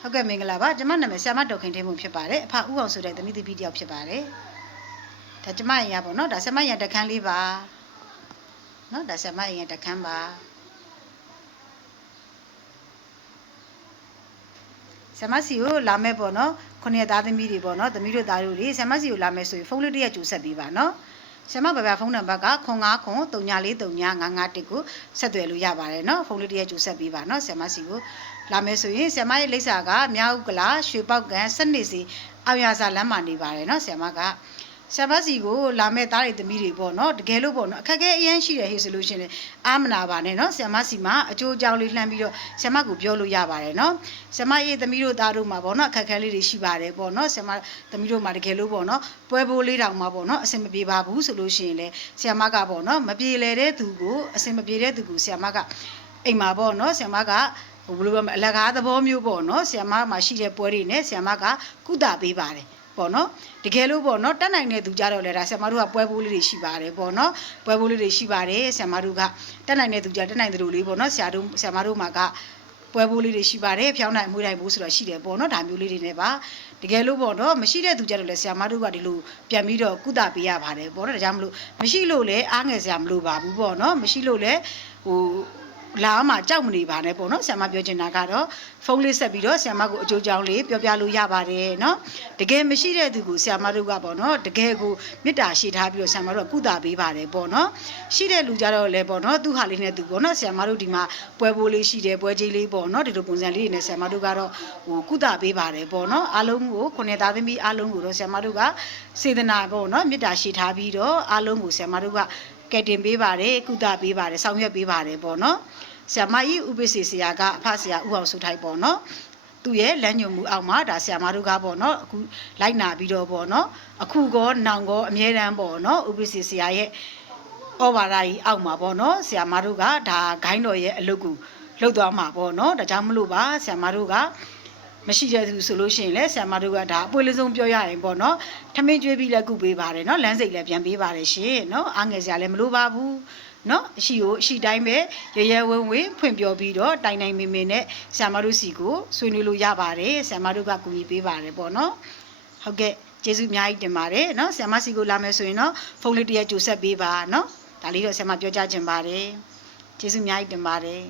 ဟုတ်ကဲ့မင်္ဂလာပါကျွန်မနာမည်ဆရာမဒေါ်ခင်ထင်းမှုဖြစ်ပါတယ်အဖဦးအောင်ဆိုတဲ့သမီးတယောက်ဖြစ်ပါတယ်ဒါကျွန်မရင်ရပေါ့နော်ဒါဆရာမရင်တခန်းလေးပါနော်ဒါဆရာမရင်တခန်းပါဆရာမစီကိုလာမဲ့ပေါ့နော်ခုနှစ်သားသမီးတွေပေါ့နော်သမီးတို့သားတို့တွေဆရာမစီကိုလာမဲ့ဆိုရင်ဖုန်းလေးတစ်ရက်ကြိုဆက်ပေးပါနော်ဆရာမဘာဖုန်းနံပါတ်က0993435511ကိုဆက်သွယ်လို့ရပါတယ်နော်ဖုန်းလေးတစ်ရက်ကြိုဆက်ပေးပါနော်ဆရာမစီကိုလာမယ်ဆိုရင်ဆရာမရဲ့လိပ်စာကမြောက်ကလာရွှေပေါက်ကန်စနစ်စီအောင်ရစာလမ်းမှာနေပါတယ်နော်ဆရာမကဆရာမစီကိုလာမဲ့သားတွေသမီးတွေပေါ့နော်တကယ်လို့ပေါ့နော်အခက်အခဲအရင်ရှိတယ်ဟေ့ဆိုလို့ရှိရင်အာမနာပါနဲ့နော်ဆရာမစီမှာအကျိုးအကြောင်းလေးလှမ်းပြီးတော့ဆရာမကိုပြောလို့ရပါတယ်နော်ဆရာမရဲ့သမီးတို့သားတို့မှာပေါ့နော်အခက်အခဲလေးတွေရှိပါတယ်ပေါ့နော်ဆရာမသမီးတို့မှာတကယ်လို့ပေါ့နော်ပွဲပိုးလေးတောင်မှာပေါ့နော်အဆင်မပြေပါဘူးဆိုလို့ရှိရင်လေဆရာမကပေါ့နော်မပြေလေတဲ့သူကိုအဆင်မပြေတဲ့သူကိုဆရာမကအိမ်မှာပေါ့နော်ဆရာမကဘယ်လိုပဲအလကားသဘောမျိုးပေါ့နော်ဆရာမမှာရှိတဲ့ပွဲတွေနဲ့ဆရာမကကုသပေးပါတယ်ပေါ့နော်တကယ်လို့ပေါ့နော်တက်နိုင်တဲ့သူကြတော့လေဒါဆရာမတို့ကပွဲပိုးလေးတွေရှိပါတယ်ပေါ့နော်ပွဲပိုးလေးတွေရှိပါတယ်ဆရာမတို့ကတက်နိုင်တဲ့သူကြတက်နိုင်တဲ့လူလေးပေါ့နော်ဆရာမတို့မှာကပွဲပိုးလေးတွေရှိပါတယ်ဖျောင်းနိုင်မွေးနိုင်ဘူးဆိုတော့ရှိတယ်ပေါ့နော်ဒါမျိုးလေးတွေနဲ့ပါတကယ်လို့ပေါ့နော်မရှိတဲ့သူကြတော့လေဆရာမတို့ကဒီလိုပြန်ပြီးတော့ကုသပေးရပါတယ်ပေါ့နော်ဒါကြောင့်မလို့မရှိလို့လေအားငယ်စရာမလိုပါဘူးပေါ့နော်မရှိလို့လေဟိုလာမှကြောက်မနေပါနဲ့ပေါ့နော်ဆရာမပြောချင်တာကတော့ဖုန်းလေးဆက်ပြီးတော့ဆရာမကိုအကျိုးကြောင်းလေးပြောပြလို့ရပါတယ်နော်တကယ်မရှိတဲ့သူကိုဆရာမတို့ကပေါ့နော်တကယ်ကိုမေတ္တာရှိထားပြီးတော့ဆရာမတို့ကကုသပေးပါတယ်ပေါ့နော်ရှိတဲ့လူကြတော့လည်းပေါ့နော်သူဟာလေးနဲ့သူပေါ့နော်ဆရာမတို့ဒီမှာပွဲပိုးလေးရှိတယ်ပွဲကြီးလေးပေါ့နော်ဒီလိုပုံစံလေးတွေနဲ့ဆရာမတို့ကတော့ဟိုကုသပေးပါတယ်ပေါ့နော်အားလုံးကိုခုနှစ်သားသမီးအားလုံးကိုတော့ဆရာမတို့ကစေတနာပေါ့နော်မေတ္တာရှိထားပြီးတော့အားလုံးကိုဆရာမတို့ကကဲတင်ပေးပါတယ်ကုသပေးပါတယ်ဆောင်ရွက်ပေးပါတယ်ပေါ့နော်ဆရာမကြီးဥပ္ပစေဆရာကအဖဆရာဦးအောင်စုထိုက်ပေါ့နော်သူရဲ့လမ်းညွှန်မှုအောက်မှာဒါဆရာမတို့ကပေါ့နော်အခုလိုက်နာပြီးတော့ပေါ့နော်အခုကောနောင်ကောအမြဲတမ်းပေါ့နော်ဥပ္ပစေဆရာရဲ့ဩဘာသာကြီးအောက်မှာပေါ့နော်ဆရာမတို့ကဒါဂိုင်းတော်ရဲ့အလုပ်ကိုလုပ်သွားမှာပေါ့နော်ဒါကြောင့်မလို့ပါဆရာမတို့ကမရှိတဲ့သူဆိုလို့ရှိရင်လည်းဆရာမတို့ကဒါအပွေလေးဆုံးပြောရရင်ပေါ့နော်ထမင်းကျွေးပြီးလည်းကုပေးပါတယ်နော်လမ်းစိတ်လည်းပြန်ပေးပါတယ်ရှင်နော်အားငယ်စရာလည်းမလိုပါဘူးနော်အရှိကိုအရှိတိုင်းပဲရရဝင်းဝင်းဖွင့်ပြောပြီးတော့တိုင်တိုင်မင်းမင်းနဲ့ဆရာမတို့စီကိုဆွေးနွေးလို့ရပါတယ်ဆရာမတို့ကကူညီပေးပါတယ်ပေါ့နော်ဟုတ်ကဲ့ကျေးဇူးအများကြီးတင်ပါတယ်နော်ဆရာမစီကိုလာမယ်ဆိုရင်တော့ဖုန်းလေးတစ်ရက်ကြိုဆက်ပေးပါနော်ဒါလေးတော့ဆရာမပြောကြားချင်ပါတယ်ကျေးဇူးအများကြီးတင်ပါတယ်